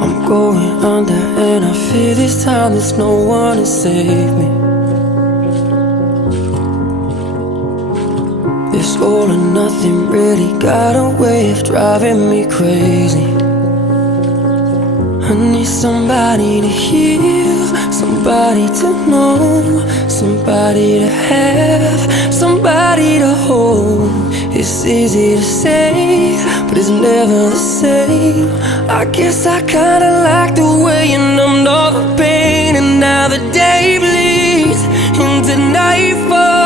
I'm going under and I fear this time there's no one to save me. This all or nothing really got a way of driving me crazy. I need somebody to heal, somebody to know, somebody to have, somebody to hold. It's easy to say, but it's never the same. I guess I kinda like the way you numbed all the pain, and now the day bleeds into nightfall.